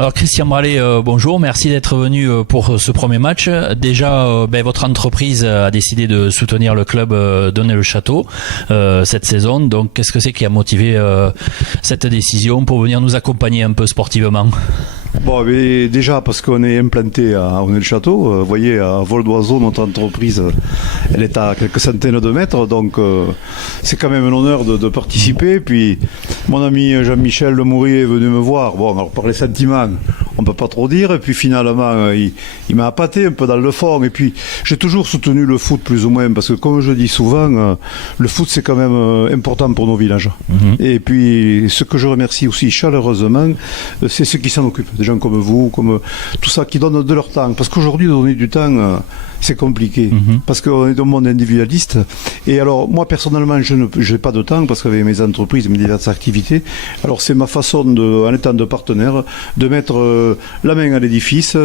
Alors Christian Brallet, bonjour, merci d'être venu pour ce premier match. Déjà, votre entreprise a décidé de soutenir le club d'Onet-le-Château cette saison. Donc qu'est-ce que c'est qui a motivé cette décision pour venir nous accompagner un peu sportivement ? Bon, mais déjà parce qu'on est implanté à Onet-le-Château, vous voyez, à vol d'oiseau, notre entreprise, elle est à quelques centaines de mètres, donc c'est quand même un honneur de participer. Puis mon ami Jean-Michel Lemourier est venu me voir. Bon, alors par les sentiments, on peut pas trop dire. Et puis finalement, il m'a appâté un peu dans le fond. Et puis j'ai toujours soutenu le foot plus ou moins, parce que comme je dis souvent, le foot c'est quand même important pour nos villages. Et puis ce que je remercie aussi chaleureusement, c'est ceux qui s'en occupent. Des gens comme vous, comme tout ça, qui donnent de leur temps. Parce qu'aujourd'hui, donner du temps, c'est compliqué. Parce qu'on est dans le monde individualiste. Et alors, moi, personnellement, je n'ai pas de temps, parce qu'avec mes entreprises, mes diverses activités, alors c'est ma façon, en étant de partenaire, de mettre la main à l'édifice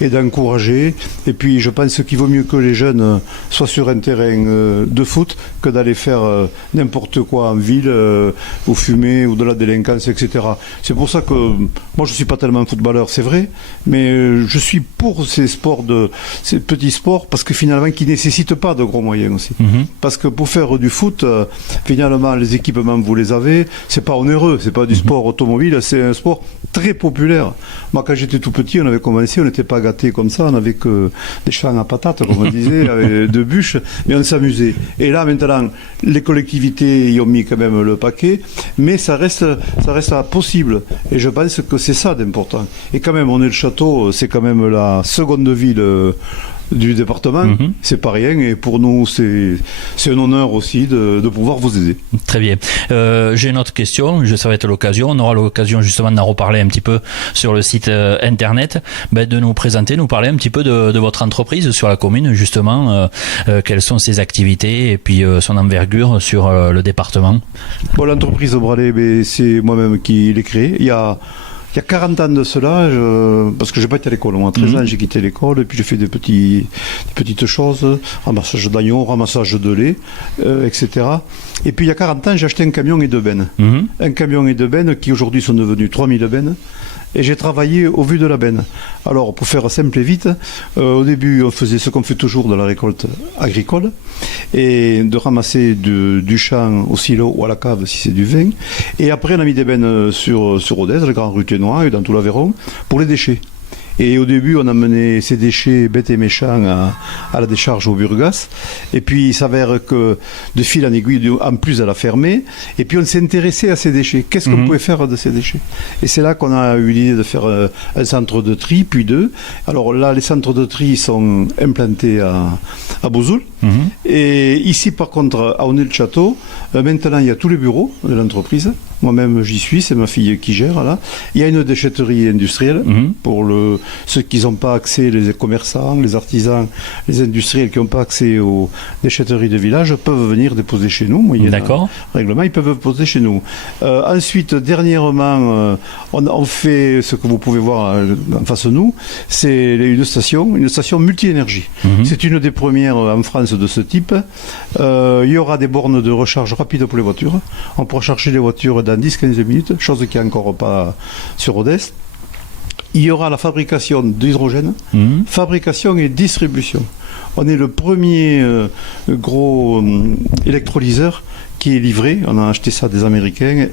et d'encourager. Et puis, je pense qu'il vaut mieux que les jeunes soient sur un terrain de foot que d'aller faire n'importe quoi en ville, ou fumer, ou de la délinquance, etc. C'est pour ça que moi, je suis pas tellement footballeur, c'est vrai, mais je suis pour ces petits sports, parce que finalement, qui nécessitent pas de gros moyens aussi. Parce que pour faire du foot, finalement, les équipements, vous les avez, c'est pas onéreux, c'est pas du sport automobile, c'est un sport très populaire. Moi, quand j'étais tout petit, on avait commencé, on n'était pas gâtés comme ça, on avait que des champs à patates, comme on disait, avec deux bûches, mais on s'amusait. Et là, maintenant, les collectivités y ont mis quand même le paquet, mais ça reste possible. Et je pense que c'est ça d'important. Et quand même, Onet-le-Château, c'est quand même la seconde ville du département, c'est pas rien, et pour nous c'est un honneur aussi de pouvoir vous aider. Très bien. J'ai une autre question, ça va être l'occasion, on aura l'occasion justement d'en reparler un petit peu sur le site internet, de nous présenter, nous parler un petit peu de votre entreprise sur la commune, justement, quelles sont ses activités et puis son envergure sur le département. Bon, l'entreprise Brallet, c'est moi-même qui l'ai créée. Il y a 40 ans de cela, parce que j'ai pas été à l'école. Moi, à 13 ans, j'ai quitté l'école, et puis j'ai fait des petites choses, ramassage d'agneaux, ramassage de lait, etc. Et puis il y a 40 ans, j'ai acheté un camion et deux bennes. Un camion et deux bennes qui aujourd'hui sont devenus 3000 bennes. Et j'ai travaillé au vu de la benne. Alors, pour faire simple et vite, au début, on faisait ce qu'on fait toujours de la récolte agricole, et de ramasser du champ au silo ou à la cave si c'est du vin. Et après, on a mis des bennes sur Rodez, le Grand Ruthénois et dans tout l'Aveyron, pour les déchets. Et au début, on a mené ces déchets bêtes et méchants à la décharge au Burgas. Et puis, il s'avère que de fil en aiguille, en plus, elle a fermé. Et puis, on s'est intéressé à ces déchets. Qu'est-ce qu'on pouvait faire de ces déchets? Et c'est là qu'on a eu l'idée de faire un centre de tri, puis deux. Alors là, les centres de tri sont implantés à Bouzoul. Et ici, par contre, à Onet-le-Château, maintenant, il y a tous les bureaux de l'entreprise. Moi-même, j'y suis, c'est ma fille qui gère, là. Il y a une déchetterie industrielle pour ceux qui n'ont pas accès, les commerçants, les artisans, les industriels qui n'ont pas accès aux déchetteries de village peuvent venir déposer chez nous. D'accord. Règlement, ils peuvent poser chez nous. Ensuite, dernièrement, on fait ce que vous pouvez voir en face de nous, c'est une station multi-énergie. C'est une des premières en France de ce type. Il y aura des bornes de recharge rapide pour les voitures. On pourra charger les voitures dans 10-15 minutes, chose qui n'est encore pas sur Rodez. Il y aura la fabrication d'hydrogène, fabrication et distribution. On est le premier gros électrolyseur qui est livré. On a acheté ça des Américains,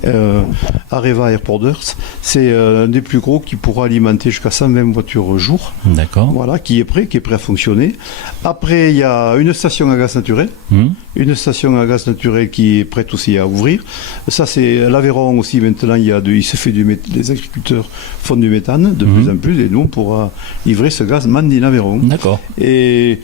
Areva Airporters. C'est un des plus gros qui pourra alimenter jusqu'à 120 voitures au jour. D'accord. Voilà, qui est prêt à fonctionner. Après, il y a une station à gaz naturel. Une station à gaz naturel qui est prête aussi à ouvrir. Ça, c'est l'Aveyron aussi. Maintenant, il se fait les agriculteurs font du méthane de plus en plus, et nous, on pourra livrer ce gaz Mandine Aveyron. D'accord. Et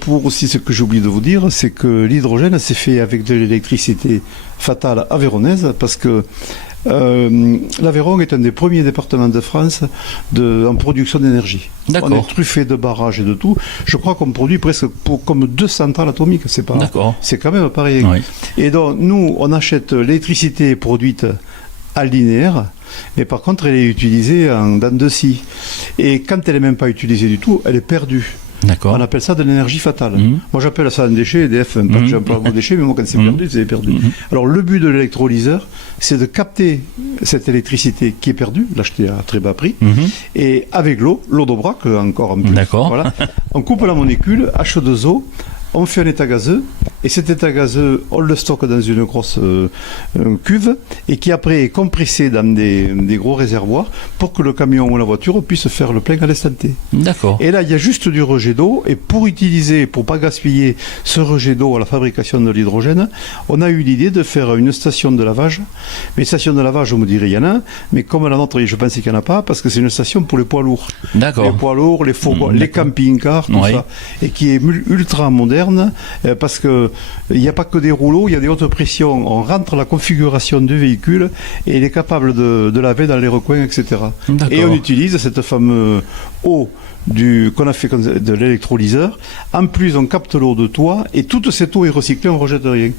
pour aussi, ce que j'oublie de vous dire, c'est que l'hydrogène s'est fait avec de l'électricité fatale aveyronnaise, parce que l'Aveyron est un des premiers départements de France en production d'énergie. On est truffé de barrages et de tout. Je crois qu'on produit presque comme 2 centrales atomiques. C'est quand même pareil. Oui. Et donc, nous, on achète l'électricité produite à linéaire, mais par contre, elle est utilisée en dents de scie. Et quand elle n'est même pas utilisée du tout, elle est perdue. D'accord. On appelle ça de l'énergie fatale. Mhm. Moi, j'appelle ça un déchet, EDF, pas que j'emploie le mot déchet, mais moi, quand c'est perdu, c'est perdu. Alors, le but de l'électrolyseur, c'est de capter cette électricité qui est perdue, l'acheter à très bas prix, et avec l'eau d'Aubrac, encore en plus. D'accord. Voilà. On coupe la molécule, H2O, on fait un état gazeux, et cet état gazeux, on le stocke dans une grosse cuve, et qui après est compressé dans des gros réservoirs pour que le camion ou la voiture puisse faire le plein à l'instant T. D'accord. Et là, il y a juste du rejet d'eau, et pour pas gaspiller ce rejet d'eau à la fabrication de l'hydrogène, on a eu l'idée de faire une station de lavage. Mais station de lavage, on me dirait, il y en a, mais comme la nôtre, je pensais qu'il n'y en a pas, parce que c'est une station pour les poids lourds. D'accord. Les poids lourds, les fourgons, les camping-cars, tout ça. Et qui est ultra moderne, parce que il n'y a pas que des rouleaux, il y a des hautes pressions. On rentre la configuration du véhicule et il est capable de laver dans les recoins, etc. Et on utilise cette fameuse eau qu'on a fait de l'électrolyseur. En plus, on capte l'eau de toit et toute cette eau est recyclée, on ne rejette rien.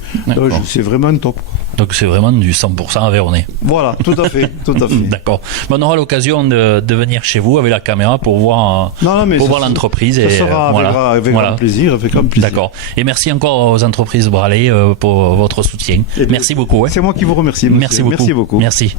C'est vraiment top. Donc c'est vraiment du 100% aveyronais. Voilà, tout à fait, tout à fait. D'accord. On aura l'occasion de venir chez vous avec la caméra pour voir l'entreprise. Ça sera avec grand plaisir. D'accord. Et merci encore aux entreprises Braley pour votre soutien. Merci beaucoup. C'est moi qui vous remercie. Merci beaucoup. Merci beaucoup. Merci.